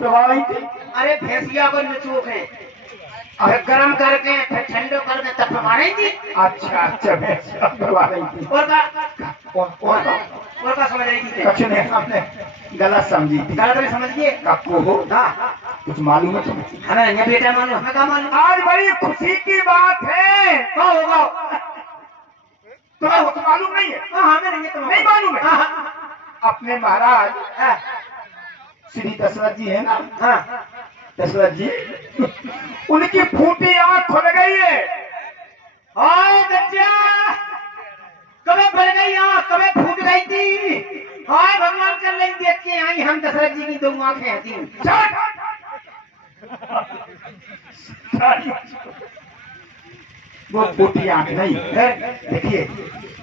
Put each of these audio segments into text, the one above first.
दबाई थी। अरे भैंसिया को नचोक है, फिर गरम करके फिर ठंडो करके तब पकाई थी। अच्छा अच्छा भैंसिया दबा रही थी। और का समझ रही थी? कुछ नहीं, हमने गलत समझी थी। गलत नहीं समझिए। आपको हो हाँ कुछ मालूम है तुम्हें? हमें नहीं बेटा मालूम, हमें क्या मालूम। आज बड़ी खुशी की बात है। हाँ होगा। तुम्हें वो तो मालूम नहीं है? हाँ हमें नहीं मालूम है। हाँ अपने महाराज हाँ श्री दशरथ जी है ना, हाँ दशरथ जी, उनकी फूटी आंख खुल गई है। हाय बच्चा, कभी खुल गई आँख, कभी फूट गई थी। हाय भगवान कर लें देख के आई हम दशरथ जी की 2 आंखें हैं 3। वो फूटी आंख नहीं है। देखिए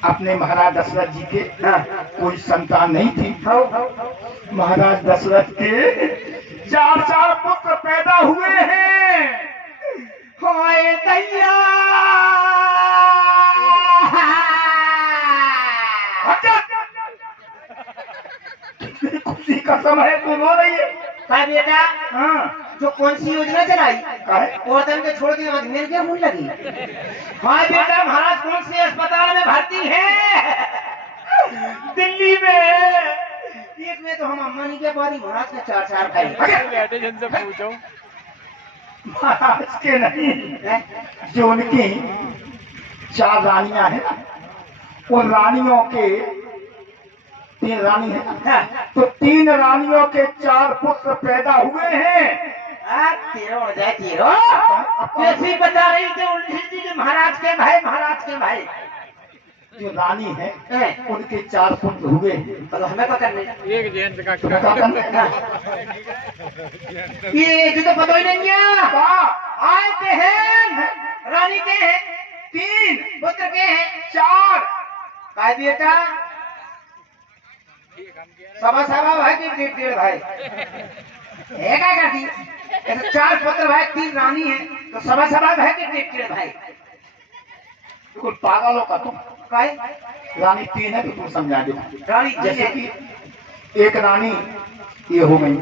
अपने महाराज दशरथ जी के कोई संतान नहीं थी। महाराज दशरथ के 4 पुत्र पैदा हुए हैं। हाय दैया, खुशी का समय तुम हो रही है। क्या बेटा? हाँ जो कौन सी योजना चलाई? काहे? औरतन के छोड़ के मेरे क्या मुंह लगी? हाँ बेटा, महाराज कौन से अस्पताल में भर्ती है? दिल्ली में। एक में तो हम अम्मा के बाद ही महाराज के 4 भाई। से पूछो। महाराज के नहीं, जो उनकी 4 रानियां हैं ना, उन रानियों के 3 रानी है ना, तो 3 रानियों के 4 पुत्र पैदा हुए हैं। 13 हो जाए 13। कैसी बता रही थी उल्टी जी महाराज के भाई, महाराज के भाई। जो रानी है उनके 4 पुत्र हुए हैं। तो हमें क्या करने? एक जेंट्स का तुम्हें क्या करना है? ये जो तो पता ही नहीं है। आए के हैं रानी के हैं 3 पुत्र के हैं 4। काय बेटा? सवा भाई की 1.5 भाई है। क्या करती? ऐसे 4 पुत्र भाई 3 रानी है, तो सवा भाई की 1.5 भाई। बिल्कुल पागल हो का तुम। काय? रानी 3 है तो तुम समझा दो। रानी जैसे कि एक रानी ये हो गई,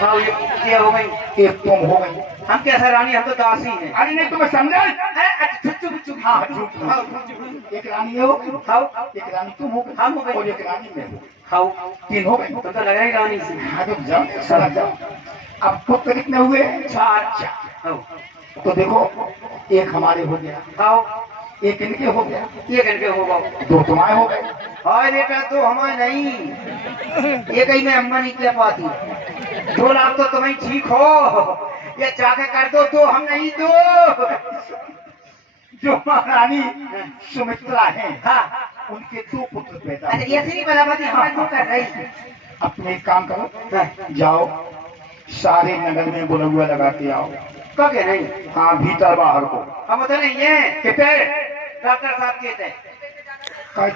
हाँ ये हो गई, एक तुम हो गई। हम कैसा रानी? हम तो दासी हैं। अरे नहीं तुम्हें समझा? चुप हाँ एक रानी ये हो गई, खाओ, एक रानी तुम हो गई, हम हो गए, और एक रानी मैं हो गई। खाओ। 3 हो गई। तो लग रहा है रानी से। हाँ तो जाओ सारा जाओ। अब पुत्र कितने हुए? 4। तो देखो एक हमारे हो गया, खाओ। एक इनके हो गया, ये घंटे होगा। 2 तुम्हारे हो गए। हाय बेटा, तो हमारे नहीं, ये कहीं मैं अम्मा नहीं कह पाती। 2 लाख तो तुम्हें ठीक हो, ये जाके कर दो तो हम नहीं दो। जो महारानी सुमित्रा है, हाँ उनके 2 पुत्र पैदा अरे हुए। ऐसे नहीं बता पाती, हमारे तो कर रही। अपने एक काम करो, जाओ सारे नगर में बुलबुआ लगा के आओ। कब कह नहीं? हाँ भीतर बाहर को। हम तो नहीं है, कितने डॉक्टर साहब कहते हैं।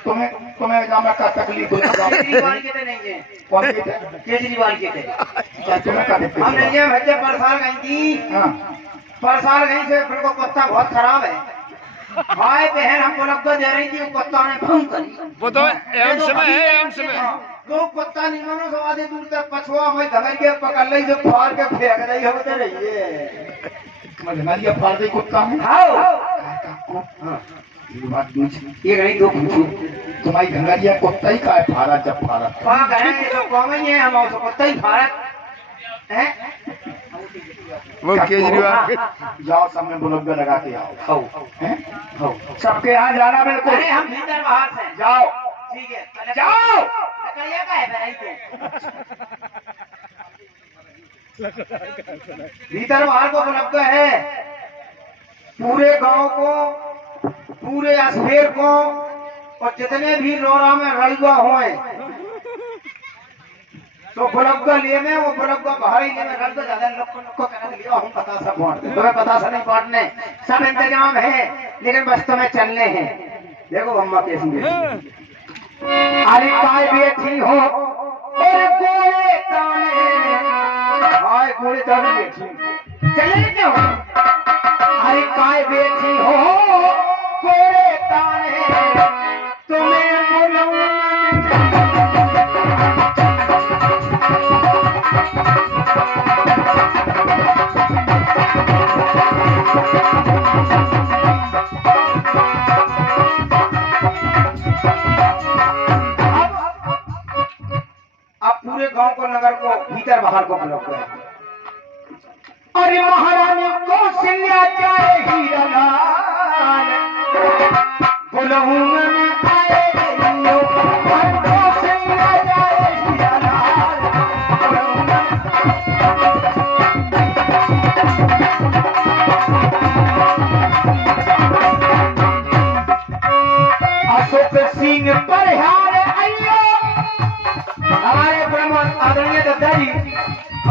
तुम्हें जामा का तकलीफ केजरीवाल कहते नहीं है। कौन कहते? केजरीवाल कहते हैं। तुम्हें का दिक्कत हम नहीं है भैया, परसाल गई थी। हाँ परसाल गई से फिर को कुत्ता बहुत खराब है। भाई बहन हम को लगता दे रही थी, वो कुत्ता ने भूख करी। वो तो एम्स में है, एम्स में। दो कुत्ता निमनो से आधे दूर तक पछुआ में धगर के पकड़ ली, जो फाड़ के फेंक रही हो तो रही है। मधुमलिया फाड़ दे कुत्ता में। हाँ ये बात पूछ, ये नहीं 2 पूछू। तुम्हारी घंगरिया कुत्ता ही का है फाड़ा जब फाड़ा? वहाँ गए तो कौन ही है, हम उसको कुत्ता ही फाड़ा है। वो केजरीवाल। जाओ सब में बुलबुआ लगा के आओ। खाओ हैं? खाओ। सबके यहाँ जाना बिल्कुल। अरे हम भीतर बाहर से। जाओ ठीक है जाओ। लकड़िया का है भाई तो। भीतर बाहर को उपलब्ध है। पूरे गांव को, पूरे अस्फेर को, और जितने भी लोरा में रलुआ हुए तो बुलबुआ लिए में, वो बुलबुआ बाहर ही लिए में रलुआ ज्यादा लोग को कहने लिया हम पता सब बांट दे। तुम्हें पता सा नहीं बांटने, सब इंतजाम है, लेकिन बस तुम्हें चलने हैं। देखो अम्मा कैसी बैठी, अरे काय बैठी हो और गोले ताने, हाय गोले ताने बैठी, चले क्यों? अरे काय बैठी हो गोले ताने, तुम्हें बुलाऊं भीतर बाहर को ब्लॉक है। अरे महारानी कौशल्या जाए हीरा लाल बुलहू में आए लो कौशल्या जाए हीरा लाल बुलहू में। अशोक सिंह परिहार आइयो हमारे प्रमुख आदरणीय Datta ji,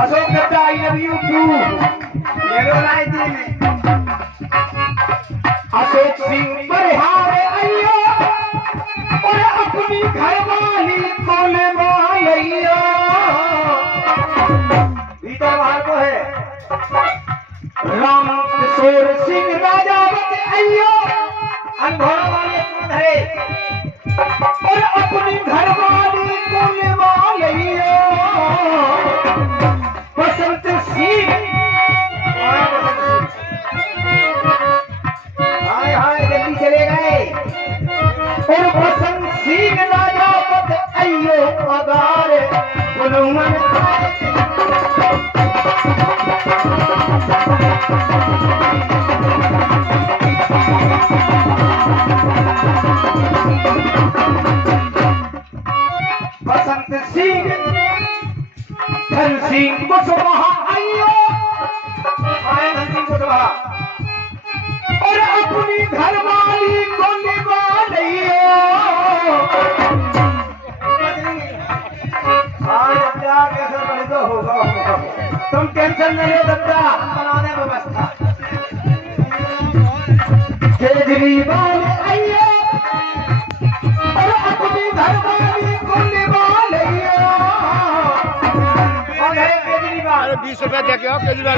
Ashok Datta I love you too ये लो लाए थे में। अशोक सिंह परिहार आइयो और अपनी घरवाली को ले माइयो। भीतर बाहर को है। राम किशोर सिंह राजावत आइयो अनघोड़ा वाले कौन है? और अपनी घरवाली को ले माइयो। बसंत सिंह हाय हाय जल्दी चले गए। और बसंत सिंह राजावत आइयो अगार बुलहू में आए। बसंत सिंह धन सिंह कुशवाहा आइयो आए धनसिंह कुशवाहा। और अपनी घरवाली को निभा लियो। आज क्या कैसे बड़े तो होगा। तुम टेंशन न लो दत्ता, बना दे व्यवस्था। केजरीवाल आइयो और अपनी घरवाली को निभा लियो। कौन है केजरीवाल? अरे 20 रुपया दे के आओ केजरीवाल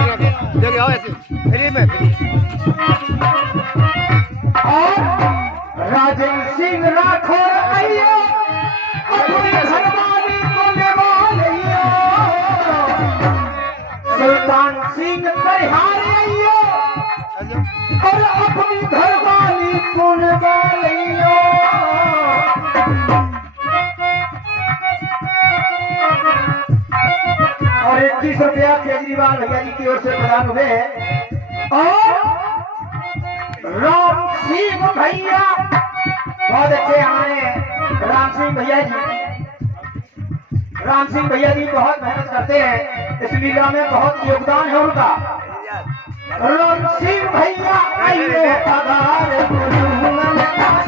दे के आओ ऐसे फ्री में फ्री। और राजेंद्र सिंह राठौर आइयो अपनी घरवाली को निभा लियो। सुल्तान सिंह परिहार आइयो और अपनी घरवाली को निभा लियो। और 21 रुपया केजरीवाल भैया जी की ओर से प्रदान हुए हैं। और राम सिंह भैया बहुत अच्छे हमारे राम सिंह भैया जी। राम सिंह भैया जी बहुत मेहनत करते हैं, इस लीला में बहुत योगदान है उनका। राम सिंह भैया आइयो अगार बुलहू में आए।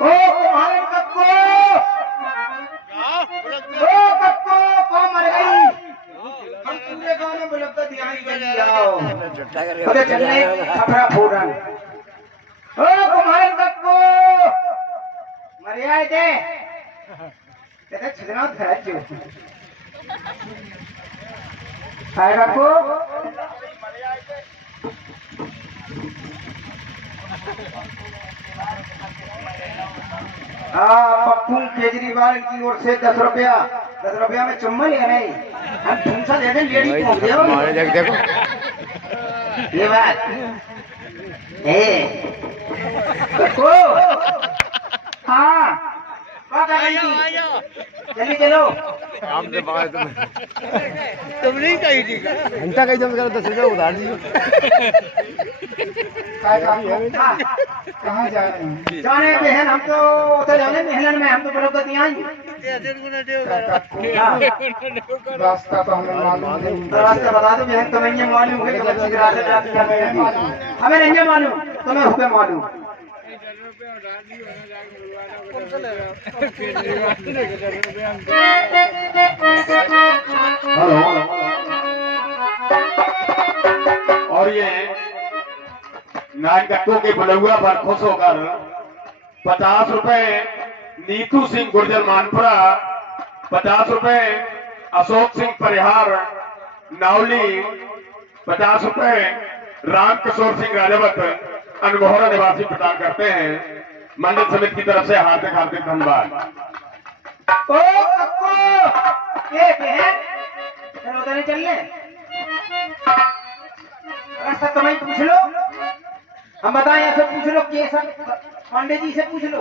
ओ कुमार कक्को, ओ कक्को कौन मर गई? हम पूरे गांव में बुलब्ता दिहाई कर जाओ। पता चलने खपरा फोड़न। ओ कुमार कक्को मरियाए दे तेरे छिदना था जो आए कक्को। पप्पू केजरीवाल की ओर से 10 रुपया में चुम्मा लिया नहीं, हम ठुमसा दे दें लेडी को दे हमारे देखो ये बात को हाँ क्या कर रही थी? चलिए चलो। काम से बाहर तुम नहीं कही थी घंटा कहीं जम कर 10 रुपया उधार दीजिए। कहाँ जा रहे हैं? जाने बहन हम तो उधर जाने महलन में, हम तो बरोबर दिया रास्ता तो हमें मालूम नहीं। रास्ता बता दो बहन, तुम्हें ये मालूम है कि बच्ची रास्ते जाती है? हमें नहीं मालूम, तुम्हें हुक्म मालूम। और ये नागरिकों के बुलहुआ पर खुश होकर 50 रुपए नीतू सिंह गुर्जर मानपुरा, 50 रुपए अशोक सिंह परिहार नावली, 50 रुपए राम किशोर सिंह राजावत अनमोहरा निवासी प्रदान करते हैं। मंडल समिति की तरफ से हार्दिक हार्दिक धन्यवाद। ओ कक्को ये बहन चलो उधर चल ले। रास्ता तुम्हें पूछ लो, हम बताएं ऐसे पूछ लो, केसर पांडे जी से पूछ लो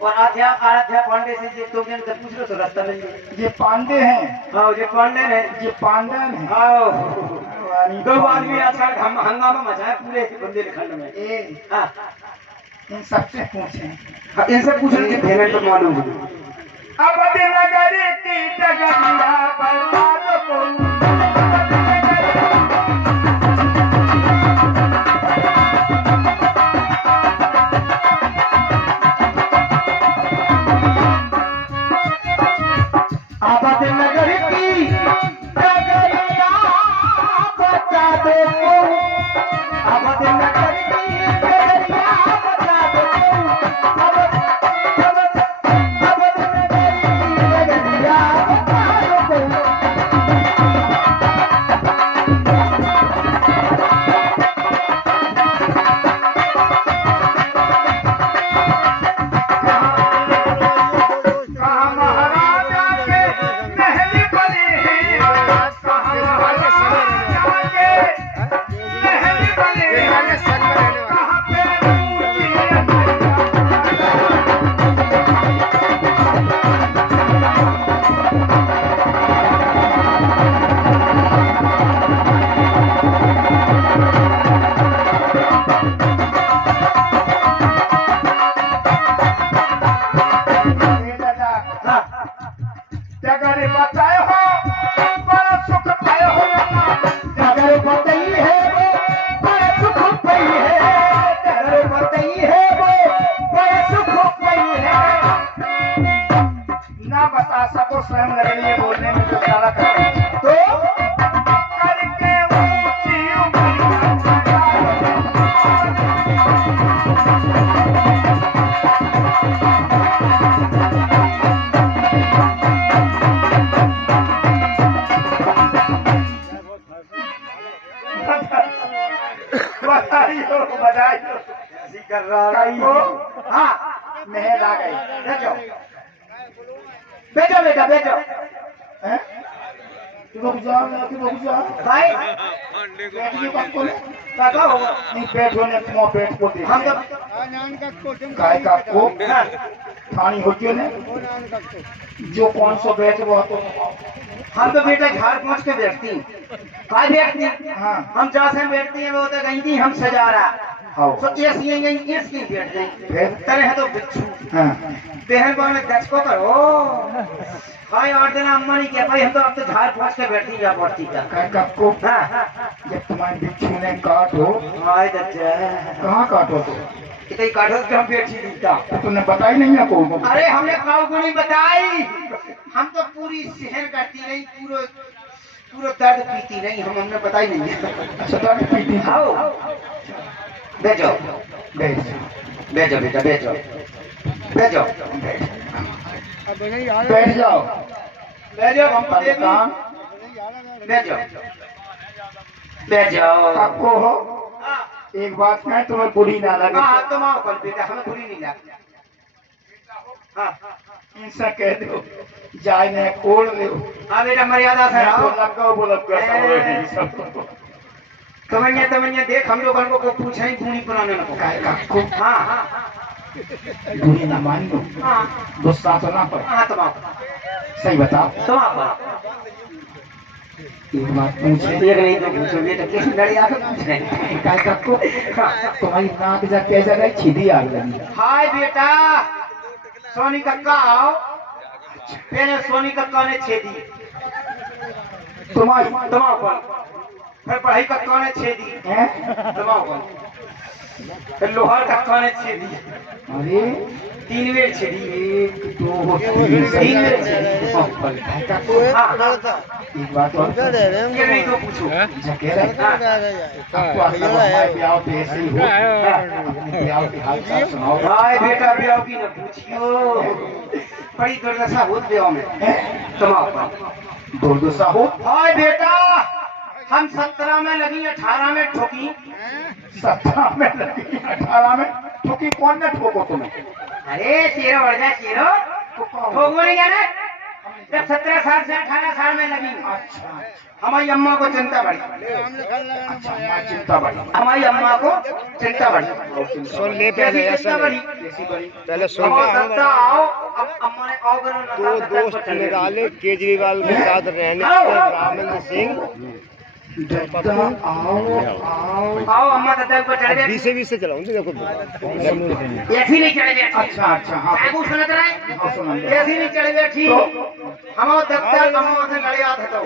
और आराध्या पांडे से ये 2 जन से पूछ लो तो रास्ता मिल जाए। ये पांडे हैं, हाँ ये पांडे है, ये पांडन है। हाँ 2 आदमी आजकल हंगामा मचाए पूरे बुंदेलखंड में। हाँ इन सबसे पूछे, हाँ, इनसे पूछ लो कि पेमेंट तो मालूम है। अब नगर की डगरिया बर्बाद को नगर की डगरिया बता दो, अब नगर की डगरिया बता दो, अब नगर की डगरिया बता दो। स्वयं लगनी बोलने में जो सारा तो करके ऊंची बधाई हो ऐसी कर रहा है। हाँ मेहर आ गई, देखो बेचो बेटा बेचो, रुक जाओ भाई, बैठिए बात को क्या होगा नहीं, बैठो ने तुम बैठ को दे हम तो काय का को थानी होती है जो 500 बैठ वो तो हम तो बेटा घर पहुंच के बैठती काय बैठती। हाँ हम जहाँ से बैठती हैं वो तो कहीं थी हम सजा रहा तो ऐसी बैठ गई तरह है तो बिच्छू। हाँ बहन बहन गच को करो भाई 8 दिन अम्मा नहीं किया भाई, हम तो अब तो झाड़ पहुंच के बैठी जा पड़ती को। जब तुम्हारे बिच्छू ने काटो कहाँ काटो तो कितनी काटो तो हम बैठी दीता तो तुमने बताई नहीं है को। अरे हमने काऊ को नहीं बताई, हम तो पूरी शहर करती नहीं, पूरा दर्द पीती नहीं, हमने बताई नहीं है। अच्छा दर्द पीती आओ बेचो बेचो बेटा बेचो बेचो बैठ जाओ बैठ जाओ हम बैठ जाओ आपको हो। एक बात कहें तुम्हें बुरी ना लगे। हाँ तुम आओ कल बेटा, हमें बुरी नहीं लगती। हाँ इनसे कह दो जाए ने खोल ले। हाँ बेटा मर्यादा से तुम्हें देख हम लोगों को पूछा ही पूरी पुराने को। हाँ हाँ बुरी ना मान लो, गुस्सा तो ना पड़े। हाँ तुम सही बताओ तुम एक बात पूछे नहीं तो पूछो बेटा कैसी लड़ी आके पूछ रहे काय को तुम्हारी नाक जा कैसा गई सीधी आग लगी। हाय बेटा सोनी कक्का आओ, पहले सोनी कक्का ने छेदी तुम्हारी फिर पढ़ाई कक्का ने छेदी फिर लोहार कक्का ने छेदी। अरे 3 बेर छेदी 1 2 3 बेर छेदी। एक बात और ये नहीं तो पूछो ब्याह पे ऐसे ही हो, ब्याह के हाल चाल सुनाओ। भाई बेटा ब्याह की न पूछियो, बड़ी दुर्दशा हो ब्याह में तुम्हारा दुर्दशा हो। भाई बेटा हम 17 में लगी 18 में ठोकी, 17 में लगी 18 में ठोकी। कौन ने ठोको तुम्हें? अरे शेरो बढ़ जा शेरो ठोको नहीं जाना जब 17 साल से 18 साल में लगी अच्छा हमारी अम्मा को चिंता बढ़ी, अच्छा चिंता बढ़ी। हमारी अम्मा को चिंता बढ़ी। सुन ले कैसी पहले, चिंता ऐसा बढ़ी? नहीं। पहले सुन हमारा ले। दत्ता आओ, अब अम्मा ने आओ करो ना, दो दत्ता दोस्त को चल गए। निराले केजरीवाल के साथ रहने पर रामेंद्र सिंह दत्ता आओ आओ। आओ अम्मा दत्ता को चढ़ गए, बीसे से चलाऊं देखो। ऐसी नहीं चढ़ गए। अच्छा अच्छा हाँ काय को सुनत रहे? हाँ, सुना दे। ऐसी नहीं चढ़ गए ठीक। हमारा दत्ता अम्मा से लड़े आते तो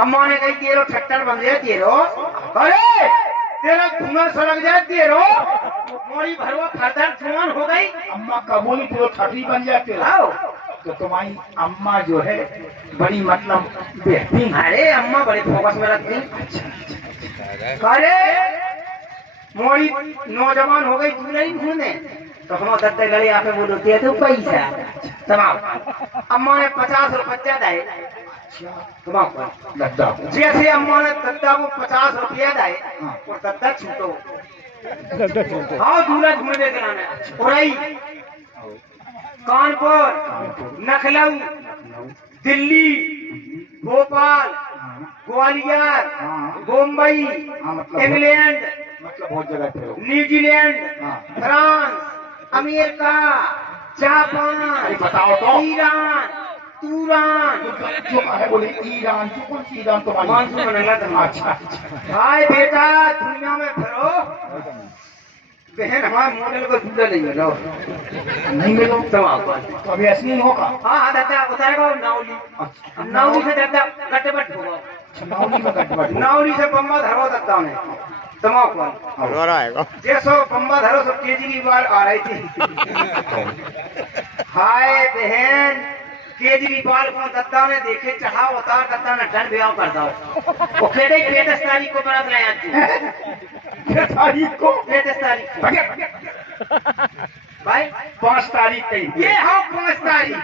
अम्मा ने कही तेरो ठट्टर बन जाए तेरो, अरे तेरा धुआं सड़क जाए तेरो, मोड़ी भरवा फरदर जवान हो गई। अम्मा कबूल तो छठी बन जाते आओ तो तुम्हारी अम्मा जो है बड़ी मतलब बेहतरीन है। अरे अम्मा बड़े फोकस में रखती। अरे मोड़ी नौजवान हो गई तू नहीं घूमने तो हम दत्ते गले आके बोलते हैं तो पैसा तमाम। अम्मा ने 50 रुपया दिए तमाम दत्ता जैसे अम्मा ने दत्ता को 50 रुपया दिए और दत्ता छूटो हाँ दूल्हा घूमने के लाने उड़ई कानपुर लखनऊ दिल्ली भोपाल ग्वालियर मुंबई इंग्लैंड मतलब बहुत जगह थे वो। न्यूजीलैंड फ्रांस अमेरिका जापान अरे बताओ तो। ईरान तुरान जो है बोले ईरान जो कौन सी ईरान तुम्हारी? मानसून बनला था। अच्छा अच्छा भाई बेटा दुनिया में फिरो बहन हमारे मॉडल को दूल्हा नहीं मिलो नहीं मिलो तो आपको तो अभी ऐसे नहीं होगा। हाँ हाँ दादा उतारेगा नावली अब नावली से दादा गट्टबट होगा चुनावी में गठबंधन नावली से बम्बा धरो दादा ने तमाम पर और आएगा। जैसो बम्बा धरो सब केजरीवाल आ रही थी। हाय बहन केजरीवाल को दत्ता ने देखे चढ़ा उतार दत्ता ने डर ब्याह कर दो वो खेड़े 33 तारीख को बरात लाया तारीख को 33 तारीख को भगे, भगे। भाई 5 तारीख कही ये हाँ 5 तारीख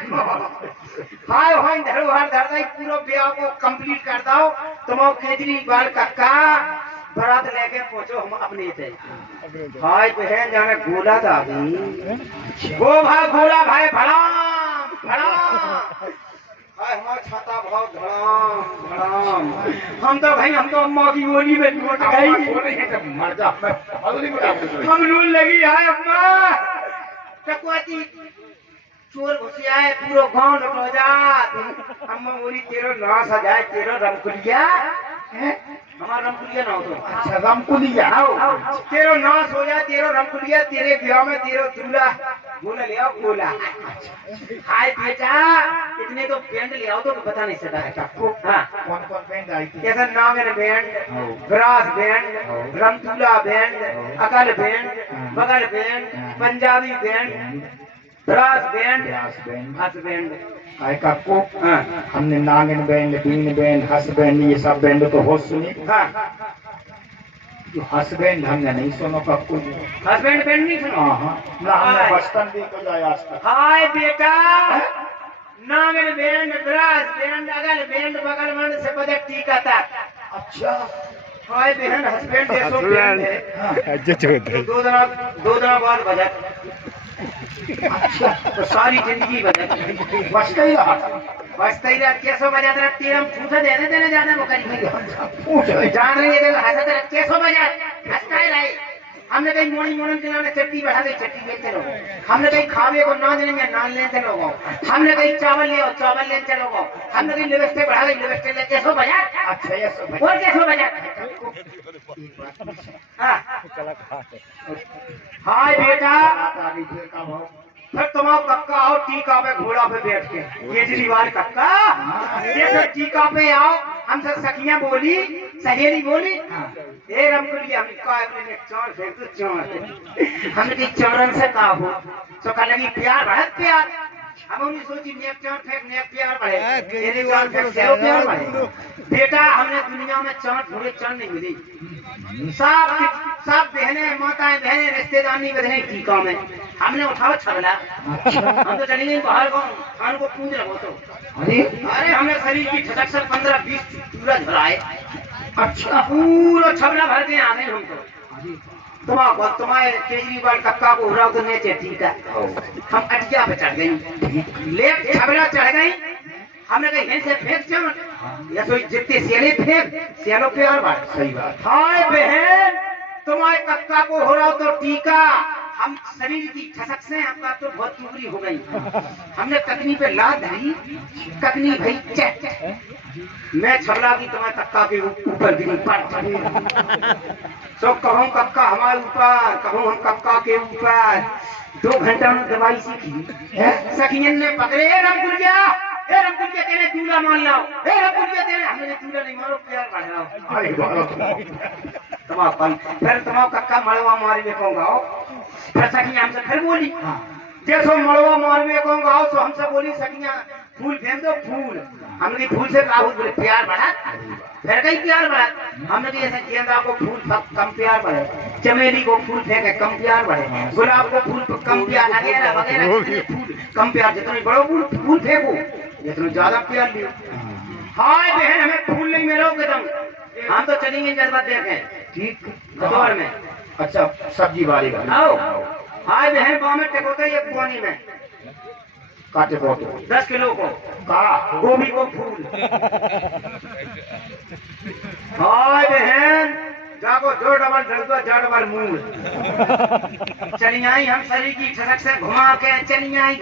हाय हाय धरोहर धरदाई पूरा ब्याह को कंप्लीट कर दो तुम केजरीवाल का बरात लेके पहुंचो हम अपने थे। हाय बहन जाने गोला था अभी गो भाई गोला भाई भड़ाम भड़ाम हाय हमारा छाता भाव धड़ाम धड़ाम हम तो भाई हम तो अम्मा की गोली में लौट गई मर जा मैं अगली बार हम लून लगी हाय अम्मा चकवाती चोर घुसी आए पूरा गांव लुटो जा अम्मा बोली तेरो नाश आ जाए तेरो रमकुलिया हमारा रमकुलिया ना हो तो अच्छा रामकुलिया आओ तेरो नाश हो जाए तेरो रमकुलिया तेरे ब्याह में तेरो दूल्हा गोला ले आओ गोला हाय बेटा इतने तो बैंड ले आओ तो बता नहीं सका है हाँ कौन कौन बैंड आई थी? जैसा नागन बैंड ब्रास बैंड रमतुला बैंड अकल बैंड बगल band Punjabi band brass band brass band हस बैंड आय काको हाँ हमने नागिन बैंड बीन बैंड हस बैंड ये सब बैंड तो हो सुनी हाँ जो हस बैंड हमने नहीं सुनो काको हस्बैंड बैंड नहीं सुनो हाँ हाँ ना हमने बचपन भी को जाए आज तक हाय बेटा नागन बैंड ब्रास बैंड अगल बैंड बगल बैंड से बजे टीका तक अच्छा हाय बहन हस्बैंड जैसो बैंड है दो दिन बाद बजा अच्छा तो सारी जिंदगी बजा बचता ही रहा बचता ही रहा कैसो बजाते रहा तेरे हम पूछे देने देने जाने वो करी पूछ रहे जान रही है हंसते रहा कैसो बजा हंसता ही रहे हमने कहीं मोड़ी मोड़न चलाने चट्टी बढ़ा गई चट्टी लेते लोग हमने कहीं खावे को नाच लेंगे नाच लेते लोगों हमने कहीं चावल ले चावल ले चलो हमने कहीं लिपस्टिक बढ़ा गई लिपस्टिक ले कैसो बजा अच्छा ये सब और कैसो बजा हाँ हाय बेटा फिर तुम्हारा कक्का आओ टीका पे घोड़ा पे बैठ के केजरीवाल कक्का ये सब टीका पे आओ हमसे सखियां बोली सहेली बोली ए रमकुलिया हम का अपने चौड़ फेंक तो चौड़ हमने कहीं चौड़न से कहा हो तो कह लगी प्यार बढ़त प्यार हम उन्हें सोची नेक चौड़ फेंक नेक प्यार बढ़े तेरी चौड़ फेंक तेरो प्यार बढ़े बेटा हमने दुनिया में चौड़ थोड़े चौड़ नहीं मिली सब बहने माताएं बहने रिश्तेदारी बहने टीका में हमने उठाओ छबला हम तो चली गई बाहर को खान को पूंज लगो तो अरे हमने शरीर की ठटक से 15-20 पूरा झुलाए अच्छा पूरा छबला भर के आ गए हम तो तुम्हारे केजरीवाल कक्का को उड़ाओ तो नहीं ठीक है हम अटिया पे चढ़ गई ले छबला चढ़ गई हमने कहा यहीं से फेंक क्यों या सोई जितने सियाले फेंक सियालों पे और बात सही बात। हाय बहन तुम्हारे कक्का को हो रहा हो तो टीका हम शरीर की ठसक से आपका तो बहुत चुगली हो गई। हमने ककनी पे लात धरी ककनी भाई चट मैं छबला की तुम्हारे कक्का के ऊपर गिरी पट तो कहूँ कक्का हमारे ऊपर कहूँ हम कक्का के ऊपर 2 घंटा में दवाई सीखी सखियन ने पकड़े रमगुलिया तेरे दूल्हा मान लाओ रमगुलिया तेरे हमने दूल्हा नहीं मारो प्यार बढ़ाओ अरे बाप तमाम फिर तमाम कक्का मड़वा मार में कहूँगा फिर सखियां हमसे फिर बोली जैसो मड़वा मार में कहूँगा तो हमसे बोली सखियां फूल फेंक दो फूल हमने फूल से कहा बोले प्यार बढ़ा फिर कहीं प्यार बढ़ा हमने कहा ऐसा गेंदा को फूल कम प्यार बढ़े चमेली को फूल फेंके कम प्यार बढ़े गुलाब को फूल कम प्यार वगैरह वगैरह फूल कम प्यार जितने बड़ो फूल फेंको जितना ज्यादा प्यार लियो हाय बहन हमें फूल नहीं मिलोगे तुम हम तो चलेंगे जज्बा देखें ठीक कटोर में अच्छा सब्जी वाली का आओ हाय बहन गाँव में टेकोते ये पानी में काटे पोटे 10 किलो को का गोभी को फूल हाय बहन जाको जो डबल डलतो जो डबल मूल चली आई हम शरीर की ठसक से घुमा के चली आई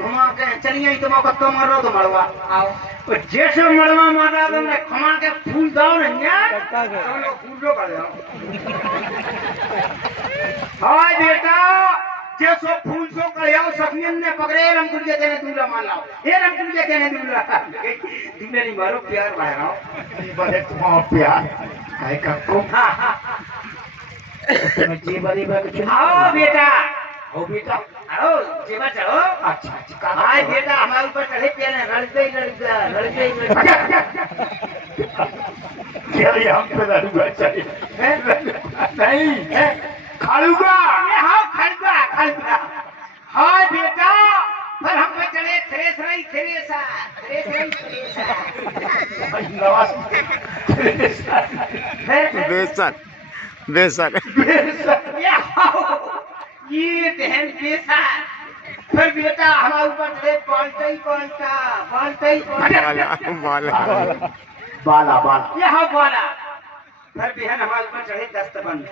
तुम कत्तो मारो तो मड़वा आओ तो जैसे मड़वा मारा तुमने खमा के फूल दाओ नहीं यार तुम लोग फूल लो कर जाओ हाय बेटा जैसो फूल सो करियाओ सखियन ने पकड़े रमगुलिया तेने दूल्हा मान लाओ रमगुलिया तेने दूल्हा दूल्हे नहीं मारो प्यार बढ़ाओ बड़े तुम्हारा प्यार काय का को तुम्हें जीवरी में कुछ आओ बेटा हो बेटा आओ जीवा चढ़ो अच्छा अच्छा हाय बेटा हमारे ऊपर चढ़े प्यार लड़ते ये हम पे लड़ूंगा चलिए नहीं खालूगा हाँ खड़गा हाय बेटा पर हम पे चढ़े थ्रेसर बेशक बेशक ये बहन बेसा फिर बेटा हमारे ऊपर चढ़े बाला बाला यहाँ बाला फिर बहन हमारे ऊपर चढ़े दस्तबंद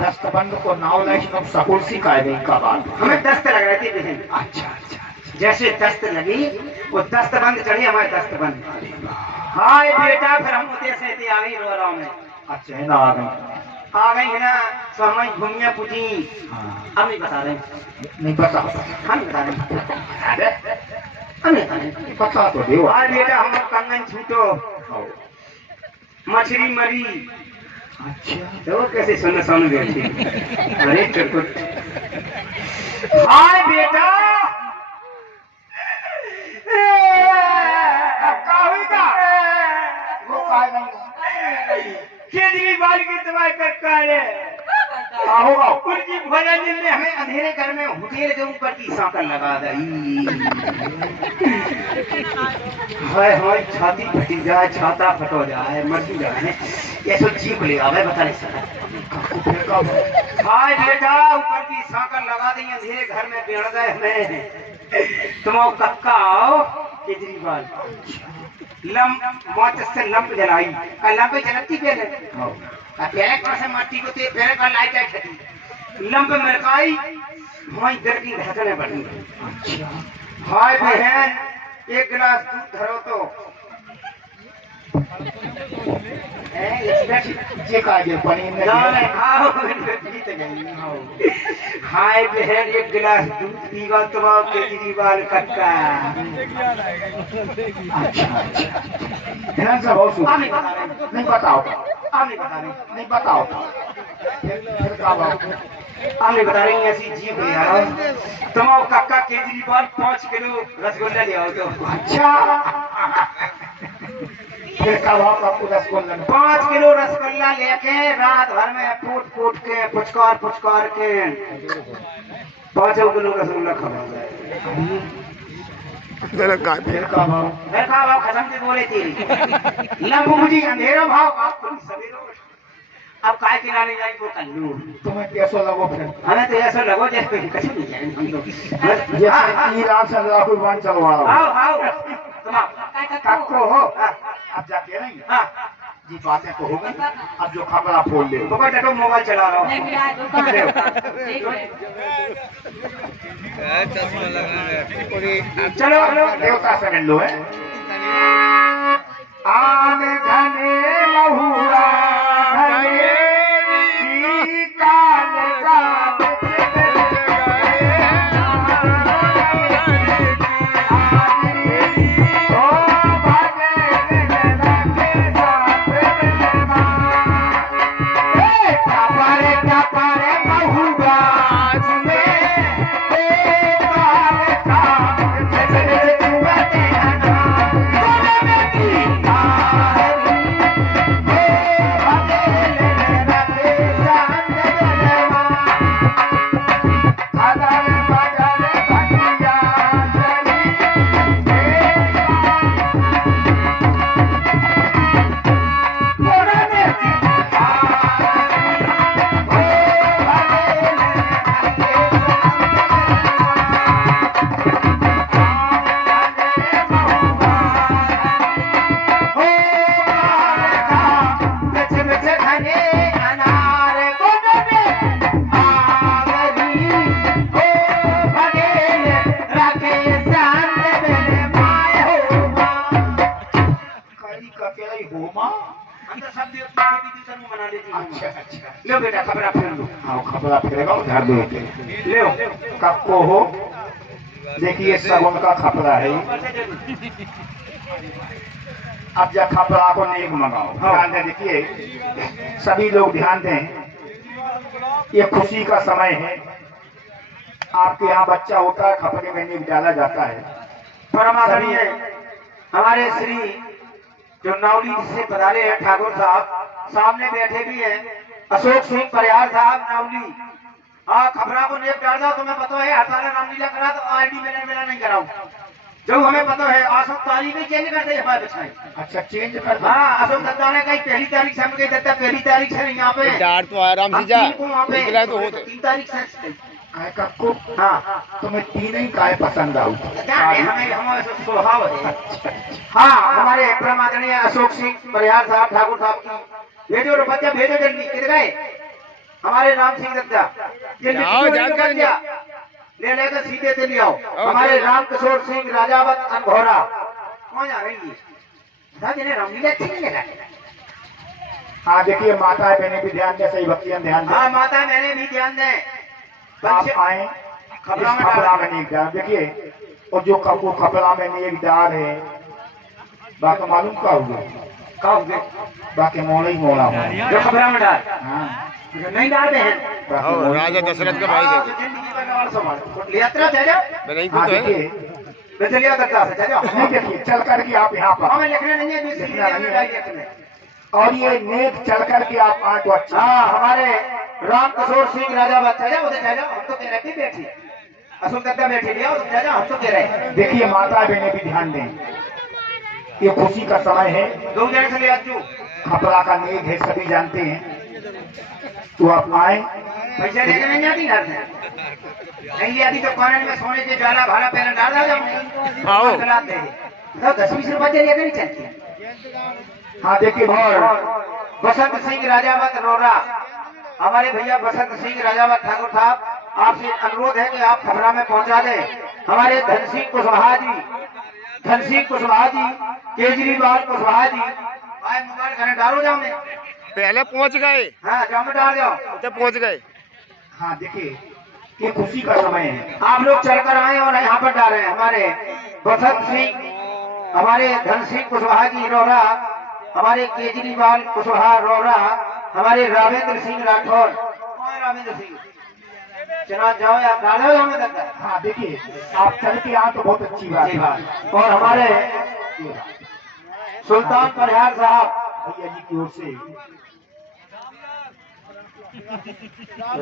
दस्तबंद को नाव लाइश सकुलसी का का बात हमें दस्त लग रही थी बहन अच्छा अच्छा जैसे दस्त लगी वो दस्तबंद चढ़ी हमारे दस्तबंद हाय बेटा फिर हम उधर से आ गई रो रहा में अच्छा है ना आ गई है ना तो हमारी भूमिया पूछी अब नहीं बता रहे नहीं पता हम बता रहे हम नहीं बता रहे पता तो दे हाय बेटा हम कंगन छूटो मछली मरी अच्छा तो कैसे सुन गए अरे चुटकुट हाय बेटा केजरीवाल की दवाई करता है होगा उनकी भोजन ने हमें अंधेरे घर में होटल के ऊपर की सांकल लगा दी हाय हाय छाती फटी जाए छाता फटो जाए मर जाए ऐसा चीख ले आवे बता नहीं सकता हाय बेटा ऊपर की सांकल लगा दी अंधेरे घर में बेड़ गए हमें तुम कक्का आओ केजरीवाल लंप मौत से लंप जलाई लंप जलती पहले पहले कौन से मट्टी को पहले का लाइट आई खड़ी लंप मरकाई वहीं दर की धड़कने बढ़ी हाय बहन 1 गिलास दूध धरो तो जे का जे पनीर में हाय बहन 1 गिलास दूध पीवा तो केजरीवाल कक्का अच्छा ध्यान से बहुत सुन नहीं बताओ नहीं बताओ फिर का बात आप नहीं बता रही ऐसी जीप ले यार तुम कक्का केजरीवाल 5 किलो रसगुल्ला ले आओ तो अच्छा फिर कब आपको रसगुल्ला 5 किलो रसगुल्ला लेके रात भर में फूट के पुचकार के 5 किलो रसगुल्ला खा फिर का भाव खत्म से बोले तेरी लंबू मुझे अंधेरा भाव आप सवेरो अब काय खिलाने जाए वो कल्लू तुम्हें कैसा लगो फिर हमें तो ऐसा लगो जैसे कुछ नहीं है हम लोग जैसे ईरान से कुर्बान चलवा रहा आओ आओ तुम काको हो अब जाके नहीं हाँ जी बातें तो हो गई अब जो खबरा फोड़ ले तो बेटा तो मोबाइल चला रहा हूँ चश्मा लगाना चलो देवता से मिल लो है आन घने लहुरा घने काल का लो बेटा खबरा फिर लो हाँ खबरा फिरेगा उधर दे ले कब को हो देखिए सगुन का खपरा है अब जब खपरा को नेक मंगाओ ध्यान दें देखिए सभी लोग ध्यान दें ये खुशी का समय है आपके यहाँ बच्चा होता है खपरे में नेक डाला जाता है परमाधनीय हमारे श्री जो नवली से पधारे हैं ठाकुर साहब सामने बैठे भी हैं अशोक सिंह परिहार साहब नवली हाँ खबरा को नेक डाल दो तुम्हें पता है हड़ताल रामलीला करा तो आईडी मेला नहीं कराऊं जो हमें पता है अशोक तारीख ही चेंज करते हैं हमारे बच्चे अच्छा चेंज कर हाँ अशोक दत्ता ने कही पहली तारीख से हम कही दत्ता पहली तारीख से यहाँ पे डार तो आराम से जा निकला तो होते 3 तारीख से काय कक्को हाँ तुम्हें तीन ही काय पसंद आऊ हमें हमारे स्वभाव है हाँ हमारे परमादरणीय अशोक सिंह परिहार साहब ठाकुर साहब की भेजो रुपया भेजो जल्दी किधर गए हमारे राम सिंह दत्ता जल्दी ले लेकर सीधे से ले आओ हमारे राम किशोर सिंह राजावत अनघोरा कौन आ रही है जिन्हें रामलीला अच्छी नहीं लगा हाँ देखिए माता बहने भी ध्यान दे सही भक्तियां ध्यान दे हाँ माता मैंने भी ध्यान दें आप आए खपरा में नेक डाल देखिए और जो कपू खपरा में नेक डाल है बाकी मालूम का हुआ बाकी मोड़ा ही मोड़ा हुआ जो खबरा में डाल हाँ नहीं डालते हैं राजा दशरथ का भाई थे यात्रा चल जाओ मैं नहीं हाँ तो है देखिए चलिए दत्ता से चल जाओ नहीं देखिए चल करके आप यहाँ पर हमें लिखने नहीं है दूसरी लिखने और ये नेक चल करके आप आए तो अच्छा हाँ हमारे राम किशोर सिंह राजा बच्चा जाओ उधर चल जाओ हम तो कह रहे थे बैठे अशोक दत्ता बैठे लिया उधर चल जाओ हम तो कह रहे देखिए माता बहने भी ध्यान दें ये खुशी का समय है 2 जने से ले आजू खपरा का नेक है सभी जानते हैं तो आप आए पैसे लेके नहीं आती घर में नहीं ले आती तो कॉलेज में सोने के ज्वाला भाड़ा पहले डाल दो आओ। चलाते हैं 10-20 रुपए लेकर नहीं चलती हाँ देखिए और बसंत सिंह राजावत रोरा हमारे भैया बसंत सिंह राजावत ठाकुर साहब आपसे अनुरोध है कि आप खबरा में पहुंचा दें हमारे धन सिंह कुशवाहा जी केजरीवाल कुशवाहा जी आए मोबाइल घर डालो जाओ में पहले पहुंच गए हाँ जाओ में डाल जाओ जब पहुंच गए हाँ देखिए ये खुशी का समय है आप लोग चलकर आए और यहाँ पर डाल रहे हैं हमारे बसंत सिंह हमारे धन सिंह कुशवाहा जी रोरा हमारे केजरीवाल कुशवाहा रोरा हमारे रामेंद्र सिंह राठौर कौन रामेंद्र सिंह चला जाओ या डालो हमें दत्ता हाँ देखिए आप चल के आए तो बहुत अच्छी बात है और हमारे सुल्तान परिहार साहब भैया जी की ओर से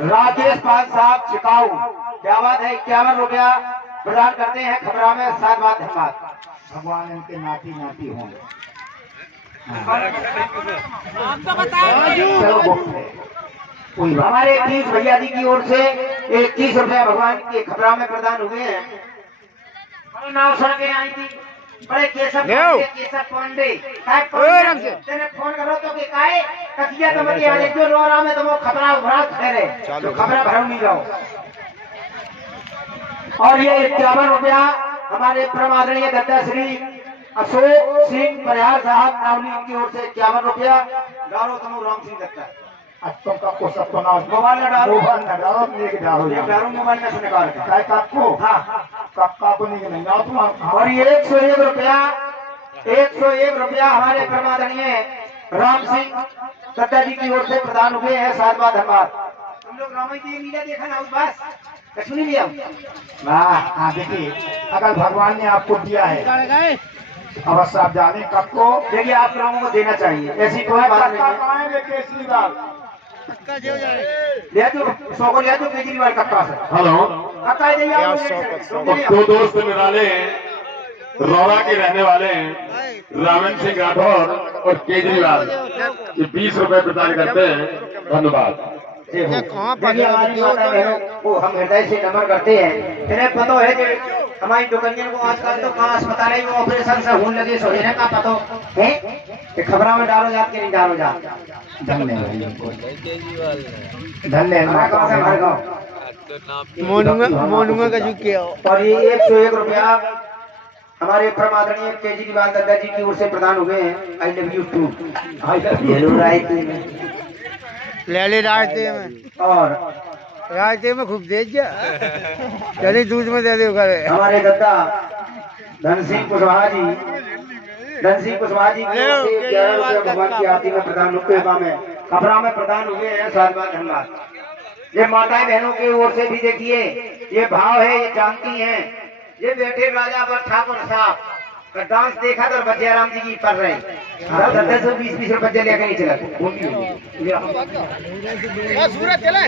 राजेश पाल साहब चिकाऊ क्या बात है 51 रुपया प्रदान करते हैं खबरा में 7 बात धन्यवाद भगवान इनके नाती नाती हों चलो बहुत है। कोई बात हमारे 21 भैया जी की ओर से 21 रुपया भगवान के खपरा में प्रदान हुए हैं। बड़े नाव सुन के आई थी, बड़े केशव पांडे तेने फोन करो तो कि काहे कथिया तो मत आज जो रो रहा में तो वो खपरा उभरा ठहरे तो खपरा भरो नहीं जाओ। और ये 51 रुपया हमारे परम आदरणीय दत्ता श्री अशोक सिंह परिहार साहब नावली की ओर से 51 रुपया डालो तमो राम सिंह दत्ता। आज तुम सबको सबको नाम मोबाइल न डालो, मोबाइल न डालो, लेके डालो ये डालो मोबाइल में से निकाल के। काय काको हाँ कक्का को नहीं ना तुम और ये 101 रुपया हमारे परमादरणीय राम सिंह दत्ता जी की ओर से प्रदान हुए हैं। साधवा धन्यवाद। तुम लोग रामायण की लीला देखा ना उस बस कछु नहीं लिया। वाह हाँ देखिए अगर भगवान ने आपको दिया है अवश्य आप जाने कब को देखिए आप लोगों को देना चाहिए, ऐसी कोई बात नहीं है। केसरीलाल लिया जो 100 को लिया जो केजरीवाल कक्का से हेलो, कक्का दे और दो दोस्त निराले रौरा के रहने वाले रामन सिंह राठौर और केजरीवाल ये 20 रुपए प्रदान करते हैं। धन्यवाद। देखिए हमारी माता बहनों को हम हृदय से नमन करते हैं। इन्हें पता है कि हमारी दुकानियों को आजकल तो कहाँ अस्पताल में ऑपरेशन से होने लगे सो इन्हें का पता है कि खबरों में डालो जात के नहीं डालो जात। धन्यवाद हमारे गाँव मोनुआ का जो किया और ये 101 रुपया हमारे परम आदरणीय केजरीवाल दादा जी की ओर से प्रदान हुए हैं। आई लव यू टू ले रायते में और रायते में खूब दे जा चली दूध में दे दे करे हमारे दादा धन सिंह कुशवाहा जी की ओर से 11 रुपया भगवान की आरती में प्रदान हुए में खबरा में प्रदान हुए हैं। साधुवाद धन्यवाद। ये माताएं बहनों की ओर से भी देखिए ये भाव है, ये जानती हैं। ये बैठे राजा पर ठाकुर साहब का डांस देखा तो बजिया राम जी की पढ़ रहे 10-20 रुपये लेके नहीं चला। सूरज चले